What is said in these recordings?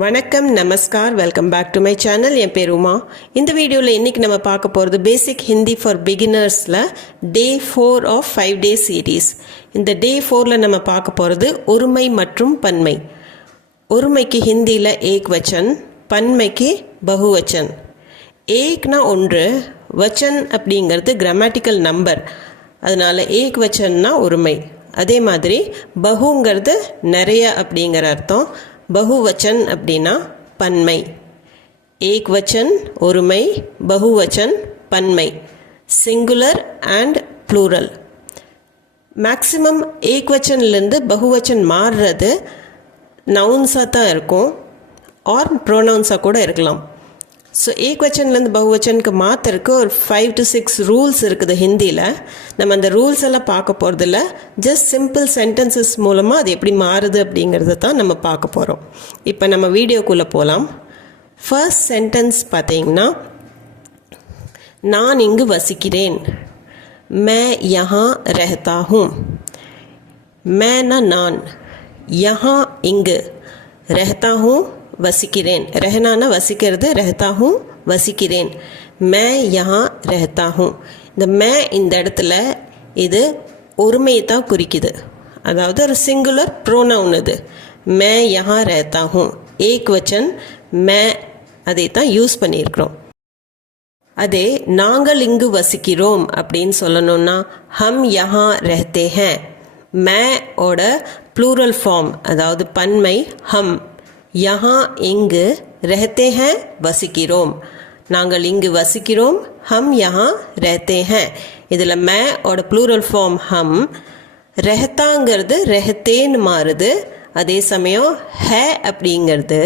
வணக்கம், நமஸ்கார், welcome back to my channel. என் பேர் உமா. இந்த வீடியோவில் இன்றைக்கி நம்ம பார்க்க போகிறது பேசிக் ஹிந்தி ஃபார் பிகினர்ஸில் டே 4 ஆஃப் 5 டே சீரீஸ். இந்த டே 4ல் நம்ம பார்க்க போகிறது ஒருமை மற்றும் பன்மை. ஒருமைக்கு ஹிந்தியில் ஏக் வச்சன், பன்மைக்கு பகுவச்சன். ஏக்னா ஒன்று, வச்சன் அப்படிங்கிறது கிராமட்டிக்கல் நம்பர், அதனால் ஏக் வச்சன்னா ஒருமை. அதே மாதிரி பகுங்கிறது நிறைய அப்படிங்கிற அர்த்தம், பகுவச்சன் அப்படின்னா பன்மை. ஏக் வச்சன் ஒருமை, பகுவச்சன் பன்மை, சிங்குலர் அண்ட் ப்ளூரல். மேக்ஸிமம் ஏக் வச்சன்லேருந்து பகுவச்சன் மாறுறது நவுன்ஸாக தான் இருக்கும், ஆர் ப்ரோனவுன்ஸாக கூட இருக்கலாம். ஸோ ஏக் வச்சன்லேருந்து பகுவச்சனுக்கு மாற்றுறதுக்கு ஒரு 5 to 6 ரூல்ஸ் இருக்குது ஹிந்தியில். நம்ம அந்த ரூல்ஸ் எல்லாம் பார்க்க போகிறதில்ல, ஜஸ்ட் சிம்பிள் சென்டென்சஸ் மூலமாக அது எப்படி மாறுது அப்படிங்கிறத தான் நம்ம பார்க்க போகிறோம். இப்போ நம்ம வீடியோக்குள்ளே போகலாம். ஃபர்ஸ்ட் சென்டென்ஸ் பார்த்தீங்கன்னா, நான் இங்கு வசிக்கிறேன். மே யஹா ரஹ்தா ஹூம். மேனா நான், யஹா இங்கு, ரஹ்தா ஹூம் வசிக்கிறேன். ரஹனானா வசிக்கிறது, ரஹ்தா ஹூம் வசிக்கிறேன். மே யஹா ரஹ்தா ஹூம். இந்த மே இந்த இடத்துல இது ஒருமையை தான் குறிக்குது, அதாவது ஒரு சிங்குலர் ப்ரோனவுன். இது மே யஹா ரஹ்தா ஹூம், ஏக் வச்சன் மே, அதை தான் யூஸ் பண்ணியிருக்கிறோம். அதே நாங்கள் இங்கு வசிக்கிறோம் அப்படின்னு சொல்லணும்னா ஹம் யஹா ரஹ்தே ஹேன். மே ஓட ப்ளூரல் ஃபார்ம், அதாவது பன்மை ஹம். யஹா இங்கு, ரஹ்தே ஹேன் வசிக்கிறோம். நாங்கள் இங்கு வசிக்கிறோம், ஹம் யஹா ரஹ்தே ஹேன். இதில் மே ஓட ப்ளூரல் ஃபார்ம் ஹம், ரஹ்தாங்கிறது ரஹ்தேன்னு மாறுது. அதே சமயம் ஹே அப்படிங்கிறது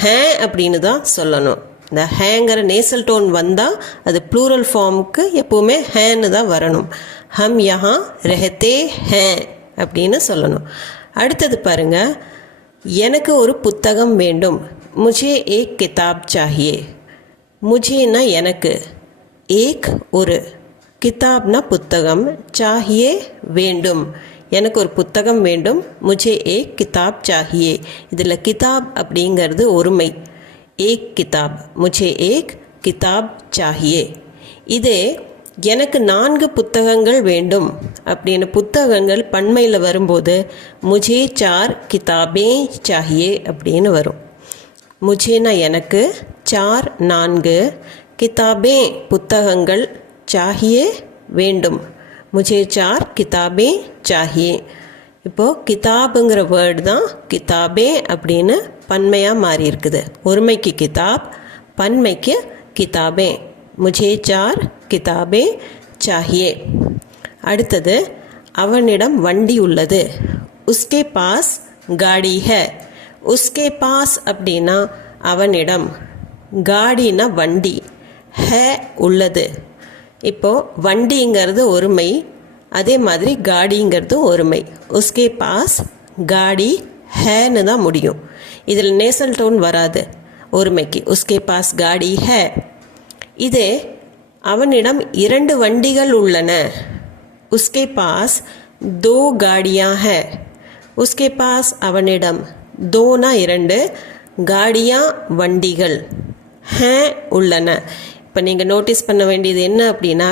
ஹே அப்படின்னு தான் சொல்லணும். இந்த ஹேங்கிற நேசல் டோன் வந்தால் அது ப்ளூரல் ஃபார்முக்கு எப்போவுமே ஹேன்னு தான் வரணும். ஹம் யஹா ரஹ்தே ஹேன் அப்படின்னு சொல்லணும். அடுத்தது பாருங்கள், எனக்கு ஒரு புத்தகம் வேண்டும். முझे एक किताब चाहिए. முझேனா எனக்கு, ஏக் ஒரு, கிதாப்னா புத்தகம், चाहिए வேண்டும், எனக்கு ஒரு புத்தகம் வேண்டும். முझे एक किताब चाहिए. இதில் கிதாப் அப்படிங்கிறது ஒருமை, ஏக் கிதாப், முझे एक किताब चाहिए. இதே எனக்கு 4 புத்தகங்கள் வேண்டும் அப்படின்னு புத்தகங்கள் பன்மையில் வரும்போது முझे 4 கிதாபேं चाहिए அப்படின்னு வரும். முझேனா எனக்கு, 4 4, கிதாபேं புத்தகங்கள், चाहिए வேண்டும், முझे 4 கிதாபேं चाहिए. இப்போது கிதாபுங்கிற வேர்டு தான் கிதாபே அப்படின்னு பன்மையாக மாறி இருக்குது. ஒருமைக்கு கிதாப், பன்மைக்கு கிதாபே. முझे 4 கிதாபே चाहिए. அடுத்தது, அவனிடம் வண்டி உள்ளது. உஸ்கே பாஸ் காடி ஹை. உஸ்கே பாஸ் அப்படின்னா அவனிடம், காடினா வண்டி, ஹே உள்ளது. இப்போது வண்டிங்கிறது ஒருமை, அதே மாதிரி காடிங்கிறது ஒருமை. உஸ்கே பாஸ் காடி ஹேன்னு தான் முடியும். இதில் நேசல் டோன் வராது ஒருமைக்கு, உஸ்கே பாஸ் காடி ஹே. இதே அவனிடம் 2 வண்டிகள் உள்ளன. உஸ்கே பாஸ் 2 காடியா ஹை. உஸ்கே பாஸ் அவனிடம், தோனா 2, காடியா வண்டிகள், ஹே உள்ளன. இப்போ நீங்கள் நோட்டீஸ் பண்ண வேண்டியது என்ன அப்படின்னா,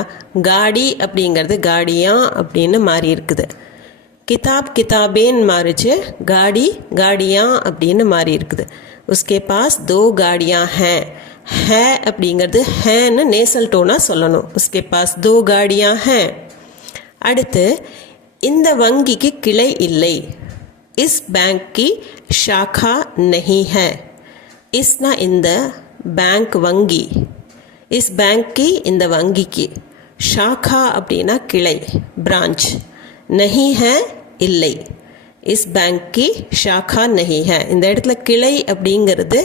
காடி அப்படிங்கிறது காடியா அப்படின்னு மாறி இருக்குது. கிதாப் கிதாபேன்னு மாறிச்சு, காடி காடியா அப்படின்னு மாறி இருக்குது. உஸ்கே பாஸ் 2 காடியா ஹே. ஹே அப்படிங்கிறது ஹேன்னு நேசல் டோனாக சொல்லணும். உஸ்கே பாஸ் 2 காடியா ஹே. அடுத்து, இந்த வங்கிக்கு கிளை இல்லை. இஸ் பேங்க் கி ஷாக்கா நஹி ஹை. இஸ்னா இந்த, பேங்க் வங்கி, இஸ் பேங்க் கி இந்த வங்கிக்கு, ஷாக்கா அப்படின்னா கிளை, பிரான்ச், நஹி ஹை இல்லை. இஸ் பேங்க் கி ஷாக்கா நஹி ஹை. இந்த இடத்துல கிளை அப்படிங்கிறது,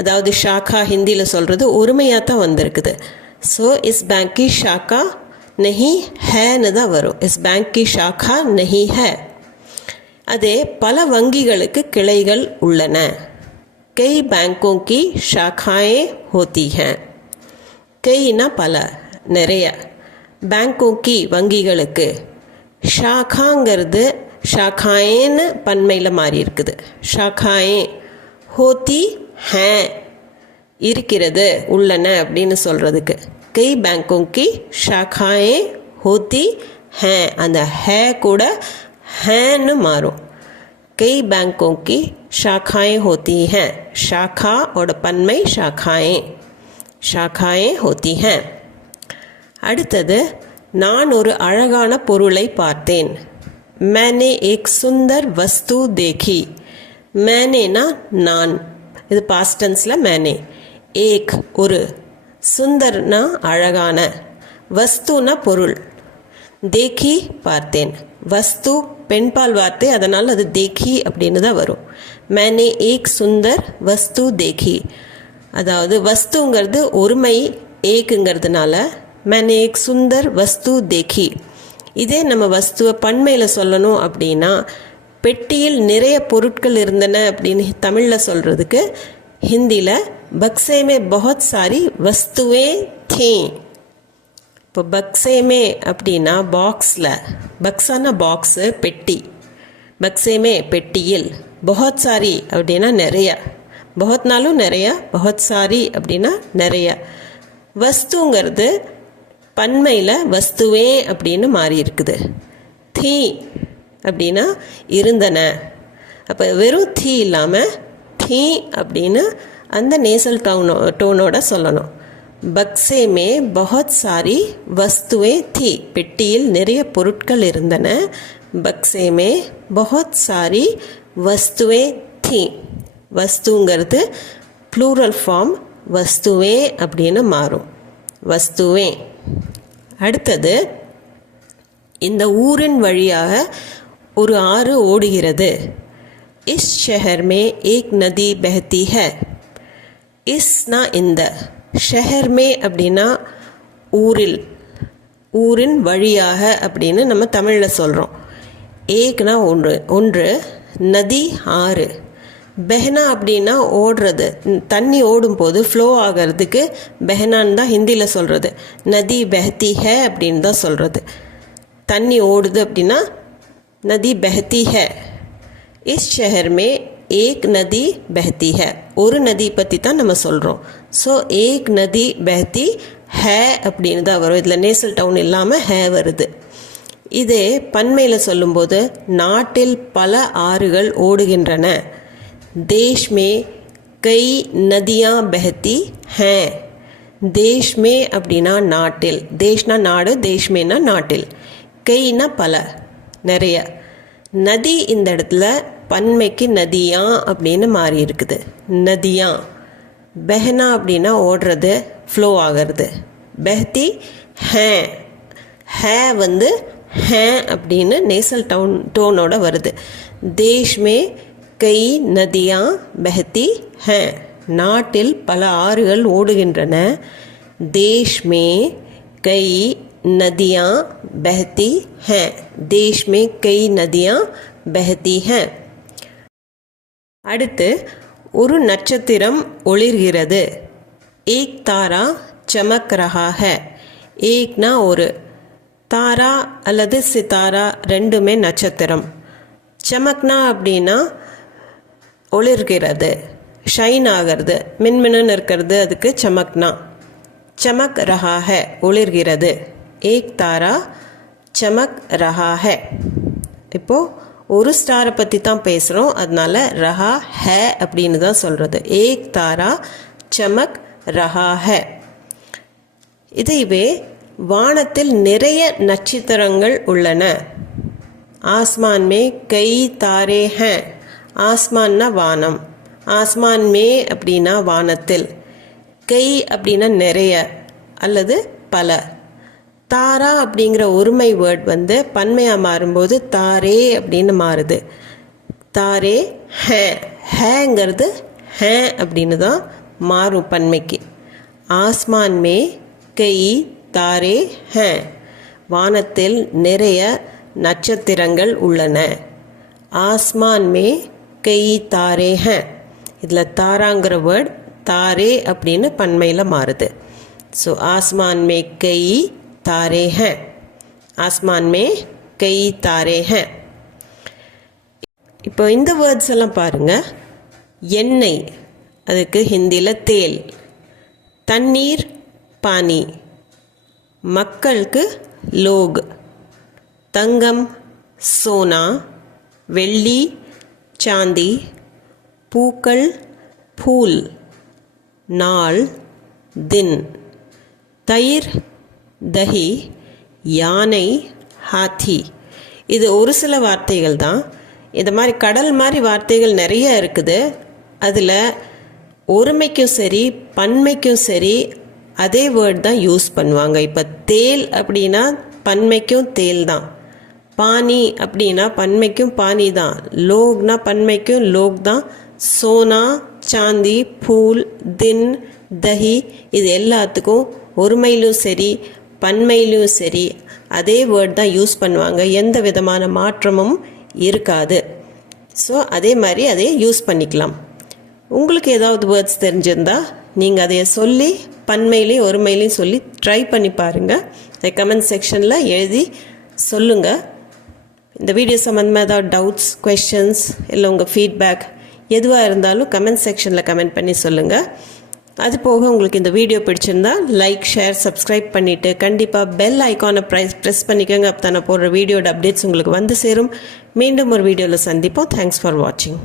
அதாவது ஷாக்கா ஹிந்தியில் சொல்கிறது ஒருமையாக தான் வந்திருக்குது. ஸோ இஸ் பேங்க் கி ஷாக்கா நஹி ஹேன்னு தான் வரும். இஸ் பேங்க் கி ஷாக்கா நஹி ஹை. அதே பல வங்கிகளுக்கு கிளைகள் உள்ளன. கை பேங்கோं की शाखाएं होती हैं. கைனா பல, நிறைய, பேங்கோं की வங்கிகளுக்கு, ஷாக்காங்கிறது ஷாக்காயேன்னு பன்மையில் மாறி இருக்குது. ஷாக்காயே ஹோத்தி हैं இருக்கிறது உள்ளன அப்படின்னு சொல்கிறதுக்கு கை பேங்கோं की शाखाएं होती हैं அந்த है கூட हैன்னு மாறும் कई बैंकों की शाखाएं होती हैं शाखा और पन्மை शाखाएं होती हैं அடுத்தது நான் ஒரு அழகான பொருளை பார்த்தேன் मैंने एक सुंदर वस्तु देखी मैंनेனா நான் இது பாஸ்ட் டென்ஸ்ல मैंने एक ஒரு சுந்தர்னா அழகான வஸ்துனா பொருள் தேக்கி பார்த்தேன் வஸ்து பெண்பால் வார்த்தை அதனால் அது தேக்கி அப்படின்னு தான் வரும் मैंने एक सुंदर वस्तु देखी அதாவது வஸ்துங்கிறது ஒருமை ஏக்குங்கிறதுனால मैंने एक सुंदर वस्तु देखी இதே நம்ம வஸ்துவை பன்மையில் சொல்லணும் அப்படின்னா பெட்டியில் நிறைய பொருட்கள் இருந்தன அப்படின்னு தமிழில் சொல்கிறதுக்கு ஹிந்தியில் பக்ஸே மே பஹுத் சாரி வஸ்துவே தீ இப்போ பக்ஸே மே அப்படின்னா பாக்ஸில் பக்ஸானா பாக்ஸு பெட்டி பக்ஸே மே பெட்டியில் பஹுத் சாரி அப்படின்னா நிறையா பஹுத்னாலும் நிறையா பஹுத் சாரி அப்படின்னா நிறையா வஸ்துங்கிறது பன்மையில் வஸ்துவே அப்படின்னு மாறி இருக்குது தீ அப்படின்னா இருந்தன அப்போ வெறும் தீ இல்லாமல் தீ அப்படின்னு அந்த நேசல் டோனோட சொல்லணும் பக்ஸே மே பஹுத் சாரி வஸ்துவே தீ பெட்டியில் நிறைய பொருட்கள் இருந்தன பக்ஸே மே பஹுத் சாரி வஸ்துவே தீ வஸ்துங்கிறது ப்ளூரல் ஃபார்ம் வஸ்துவே அப்படின்னு மாறும் வஸ்துவே அடுத்தது இந்த ஊரின் வழியாக ஒரு ஆறு ஓடுகிறது इस शहर में एक नदी बहती है इसना இந்த ஷஹர் மே அப்படின்னா ஊரில் ஊரின் வழியாக அப்படின்னு நம்ம தமிழில் சொல்கிறோம் ஏக்னா ஒன்று நதி ஆறு பெஹனா அப்படின்னா ஓடுறது தண்ணி ஓடும்போது ஃப்ளோ ஆகிறதுக்கு பெஹனான்னு தான் ஹிந்தியில் சொல்கிறது நதி பெஹத்தி ஹே அப்படின்னு தான் சொல்கிறது தண்ணி ஓடுது அப்படின்னா நதி பெஹத்தி ஹே इस शहर में एक नदी बहती है ஒரு நதி பற்றி தான் நம்ம சொல்கிறோம் ஸோ ஏக் நதி பெஹத்தி ஹே அப்படின்னு தான் வரும் இதில் நேசல் டவுன் இல்லாமல் ஹே வருது இதே பன்மையில் சொல்லும்போது நாட்டில் பல ஆறுகள் ஓடுகின்றன தேஷ் மே கை நதியா பெஹத்தி ஹே தேஷ் மே அப்படின்னா நாட்டில் தேஷ்னா நாடு தேஷ்மேனா நாட்டில் கைனா பல நிறைய நதி இந்த இடத்துல பன்மைக்கு நதியா அப்படின்னு மாறி இருக்குது நதியா பெஹனா அப்படின்னா ஓடுறது ஃப்ளோ ஆகிறது பெஹத்தி ஹே ஹே வந்து ஹே அப்படின்னு நேசல் டோனோட வருது தேஷ் மே கை நதியா பெஹத்தி ஹே நாட்டில் பல ஆறுகள் ஓடுகின்றன தேஷ் மே கை नदियाँ बहती हैं देश में कई नदियाँ बहती हैं அடுத்து ஒரு நட்சத்திரம் ஒளிர்கிறது एक तारा चमक रहा है एकனா ஒரு தாரா அல்லது சித்தாரா ரெண்டுமே நட்சத்திரம் சமக்னா அப்படின்னா ஒளிர்கிறது ஷைன் ஆகிறது மின்மின்னு இருக்கிறது அதுக்கு சமக்னா चमक रहा है ஒளிர்கிறது एक तारा चमक रहा है இப்போது ஒரு ஸ்டாரை பற்றி தான் பேசுகிறோம் அதனால ரஹா ஹே அப்படின்னு தான் சொல்கிறது ஏக் தாரா சமக் ரஹா ஹே இதுவே வானத்தில் நிறைய நட்சத்திரங்கள் உள்ளன ஆஸ்மான் மே கை தாரே ஹே ஆஸ்மான்னா வானம் ஆஸ்மான் மே அப்படின்னா வானத்தில் கை அப்படின்னா நிறைய அல்லது பல தாரா அப்படிங்கிற ஒருமை வேர்ட் வந்து பன்மையாக மாறும்போது தாரே அப்படின்னு மாறுது தாரே ஹே ஹேங்கிறது ஹே அப்படின்னு தான் மாறும் பன்மைக்கு ஆஸ்மான் மே கை தாரே ஹே வானத்தில் நிறைய நட்சத்திரங்கள் உள்ளன ஆஸ்மான் மே கை தாரே ஹே இதில் தாராங்கிற வேர்ட் தாரே அப்படின்னு பன்மையில் மாறுது ஸோ ஆஸ்மான் மே கை तारे हैं आसमान में कई तारे हैं இப்போ இந்த வேர்ட்ஸ் எல்லாம் பாருங்க எண்ணெய், அதுக்கு ஹிந்தியில் தேல். தண்ணீர் பானி, மக்களுக்கு லோக். தங்கம் சோனா, வெள்ளி சாந்தி, பூக்கள் फूल, नाल दिन. தயிர் தஹி, யானை ஹாத்தி. இது ஒரு சில வார்த்தைகள் தான். இந்த மாதிரி கடல் மாதிரி வார்த்தைகள் நிறைய இருக்குது. அதில் ஒருமைக்கும் சரி பன்மைக்கும் சரி அதே வேர்ட் தான் யூஸ் பண்ணுவாங்க. இப்போ தேல் அப்படின்னா பன்மைக்கும் தேல் தான், பானி அப்படின்னா பன்மைக்கும் பானி தான், லோக்னா பன்மைக்கும் லோக் தான், சோனா சாந்தி ஃபூல் தின் தஹி இது எல்லாத்துக்கும் ஒருமையிலும் சரி பன்மையிலும் சரி அதே வேர்ட் தான் யூஸ் பண்ணுவாங்க. எந்த விதமான மாற்றமும் இருக்காது. ஸோ அதே மாதிரி அதை யூஸ் பண்ணிக்கலாம். உங்களுக்கு ஏதாவது வேர்ட்ஸ் தெரிஞ்சிருந்தா நீங்கள் அதைய சொல்லி பன்மையிலையும் ஒருமையிலையும் சொல்லி ட்ரை பண்ணி பாருங்கள். அதை கமெண்ட் செக்ஷனில் எழுதி சொல்லுங்கள். இந்த வீடியோ சம்மந்தமாக ஏதாவது டவுட்ஸ், கொஷின்ஸ் இல்லை உங்கள் ஃபீட்பேக் எதுவாக இருந்தாலும் கமெண்ட் செக்ஷனில் கமெண்ட் பண்ணி சொல்லுங்கள். அது போக உங்களுக்கு இந்த வீடியோ பிடிச்சிருந்தா லைக், ஷேர், சப்ஸ்கிரைப் பண்ணிவிட்டு கண்டிப்பாக பெல் ஐக்கானை ப்ரெஸ் பண்ணிக்கோங்க. அப்போ தான் நான் போடுற வீடியோட அப்டேட்ஸ் உங்களுக்கு வந்து சேரும். மீண்டும் ஒரு வீடியோவில் சந்திப்போம். தேங்க்ஸ் ஃபார் வாட்சிங்.